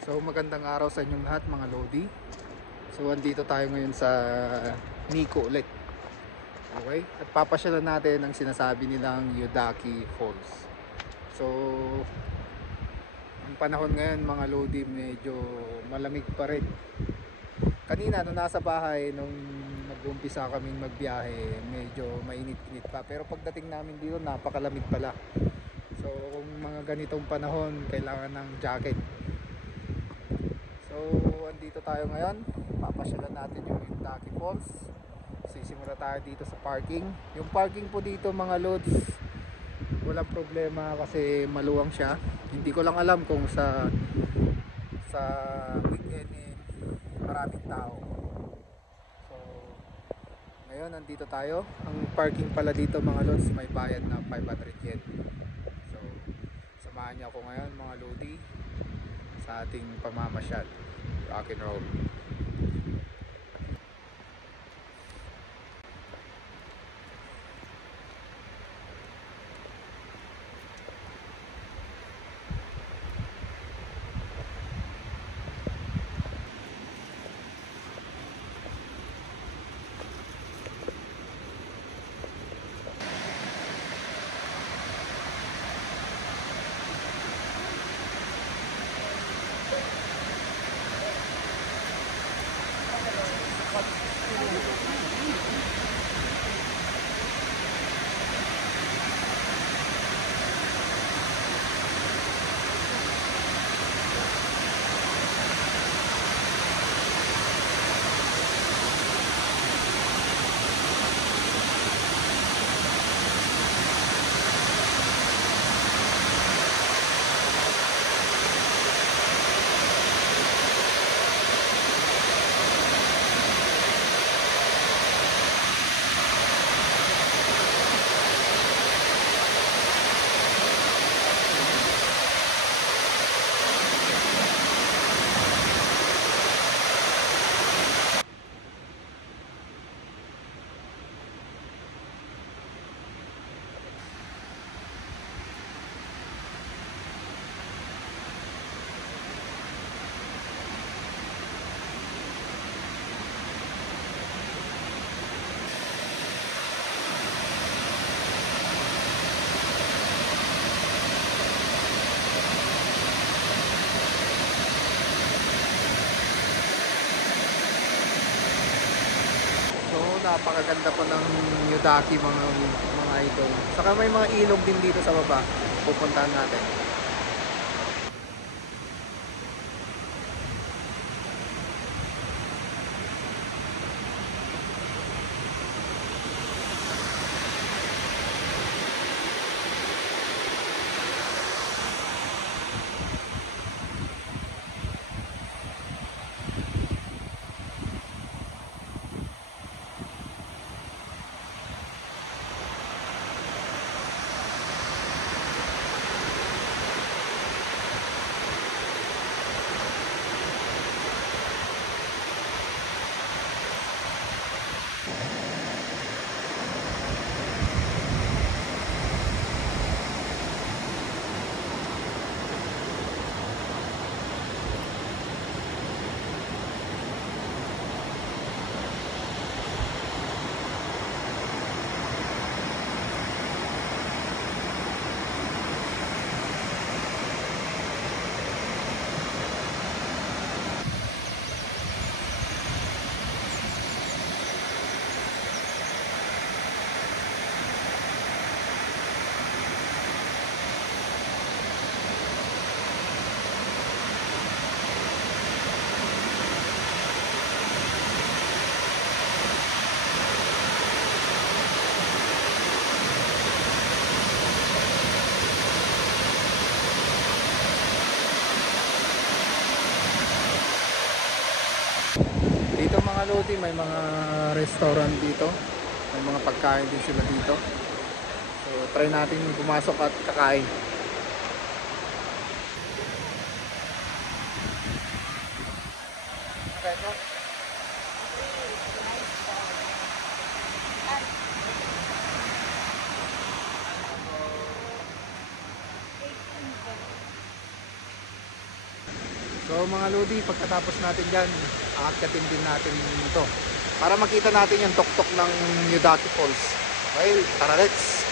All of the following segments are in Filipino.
So magandang araw sa inyong lahat mga Lodi. So andito tayo ngayon sa Nico ulit. Okay? At papasyalan natin ang sinasabi nilang Yudaki Falls. So ang panahon ngayon mga Lodi medyo malamig pa rin. Kanina nung nasa bahay nung nag-umpisa kaming magbiyahe medyo mainit-init pa. Pero pagdating namin dito napakalamig pala. So kung mga ganitong panahon kailangan ng jacket. So, andito tayo ngayon. Papasyalan natin yung Yudaki Falls. Sisimula tayo dito sa parking. Yung parking po dito mga lods, walang problema kasi maluwang siya. Hindi ko lang alam kung sa weekend maraming tao. So, ngayon andito tayo. Ang parking pala dito mga lods, may bayad na 500 yen. So, samahan niyo ako ngayon mga lodi sa ating pamamasyal. Rock and roll. So napakaganda po ng Yudaki mga idol. Saka may mga ilog din dito sa baba. Pupuntahan natin. Dito mga lodi, may mga restaurant dito. May mga pagkain din sila dito. So try natin pumasok at kakain. So So mga Lodi, pagkatapos natin dyan, aakyatin din natin ito para makita natin yung tuktok ng Yudaki Falls. Okay, tara let's!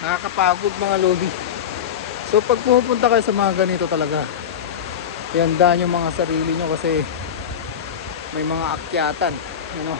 Nakakapagod mga Lodi. So pag pumupunta kayo sa mga ganito talaga, ihandaan yung mga sarili nyo kasi may mga akyatan, ano.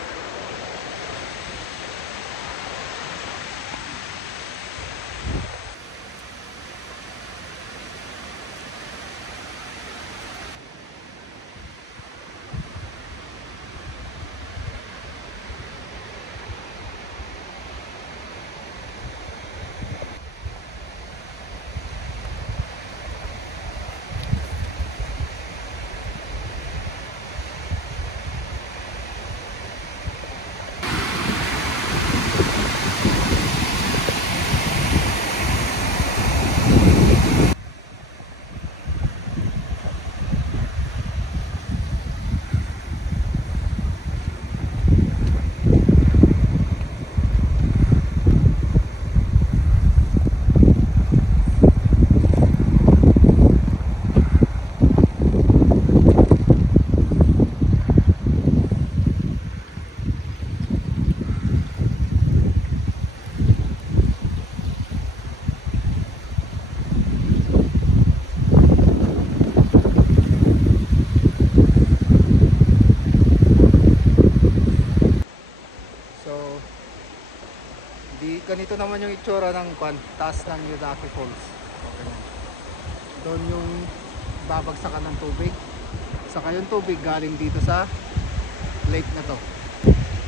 Ganito naman yung itsura ng taas ng Yudaki Falls. Okay. Doon yung babagsakan ng tubig. Saka yung tubig galing dito sa lake na to.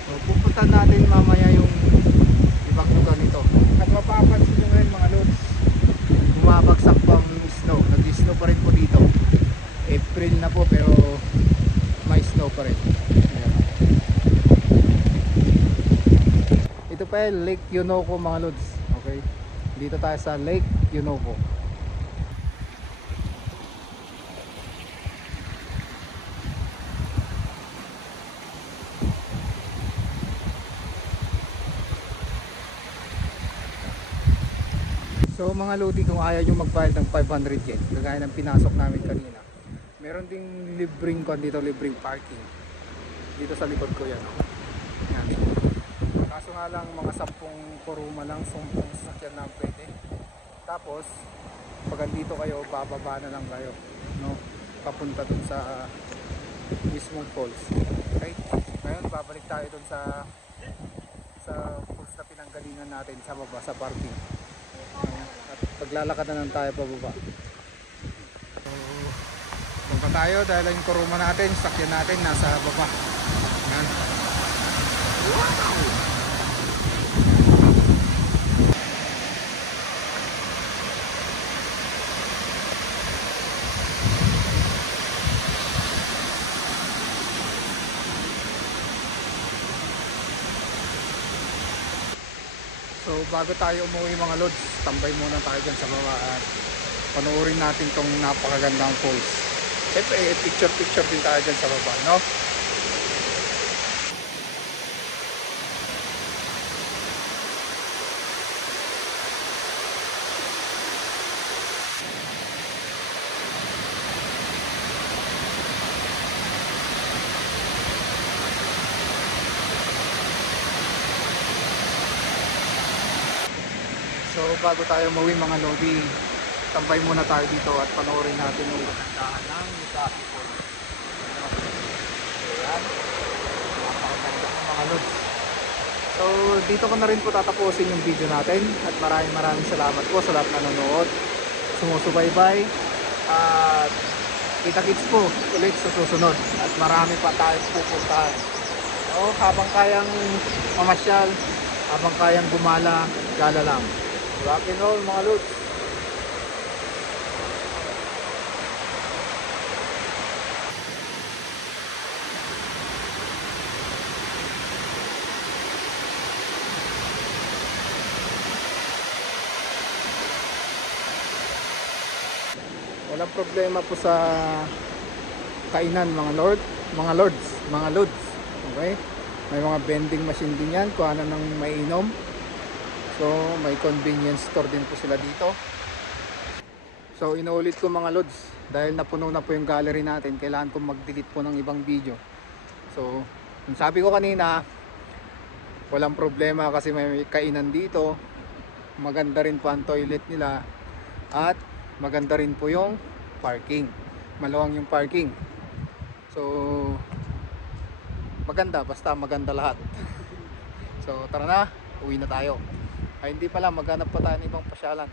So pupunta natin mamaya yung ibang lugar nito. At mapapansin nyo ngayon mga lods, bumabagsak pang snow. Nag-snow pa rin po dito. April na po pero may snow pa rin. Ayan. Ito pa yung Lake Yunoko mga lods. Okay. Dito tayo sa Lake Yunoko. So mga lodi, kung ayaw nyo magbayad ng 500 yen, kagaya ng pinasok namin kanina, meron ding libreng dito, libreng parking dito sa likod ko yan. Yan. Kaso nga lang mga 10 kuruma lang, 10 sasakyan lang pwede. Tapos pag andito kayo, bababa na lang kayo, no? Papunta dun sa mismong falls. Okay? Ngayon babalik tayo dun sa falls na pinanggalingan natin sa baba, sa parking. At paglalakad na lang tayo pababa. So baba tayo dahil yung kuruma natin, sakyan natin nasa baba. Yan. Wow! So bago tayo umuwi mga lods, tambay muna tayo dyan sa baba at panoorin natin tong napakagandang falls. Siyempre picture din tayo dyan sa baba, no? So bago tayo umuwi mga lodi, tambay muna tayo dito at panoorin natin yung kagandahan ng Yudaki Falls. Ayan, napakaganda ng mga lods. So dito ko na rin po tatapusin yung video natin at maraming salamat po sa lahat na nanonood, sumusubaybay, at kita-kits po ulit sa susunod at marami pa tayong pupuntahan. So habang kayang mamasyal, habang kayang gumala, gala lang. Rock and roll mga lods. Walang problema po sa kainan mga lord, mga lords, mga lods. Okay? May mga vending machine din yan kung ano nang mainom. So may convenience store din po sila dito. So inuulit ko mga lods, dahil napuno na po yung gallery natin, kailangan kong mag-delete po ng ibang video. So yung sabi ko kanina, walang problema kasi may kainan dito. Maganda rin po ang toilet nila. At maganda rin po yung parking. Maluwang yung parking. So maganda, basta maganda lahat. So tara na, uwi na tayo. Ay hindi pala, maghanap pa tayo ng ibang pasyalan.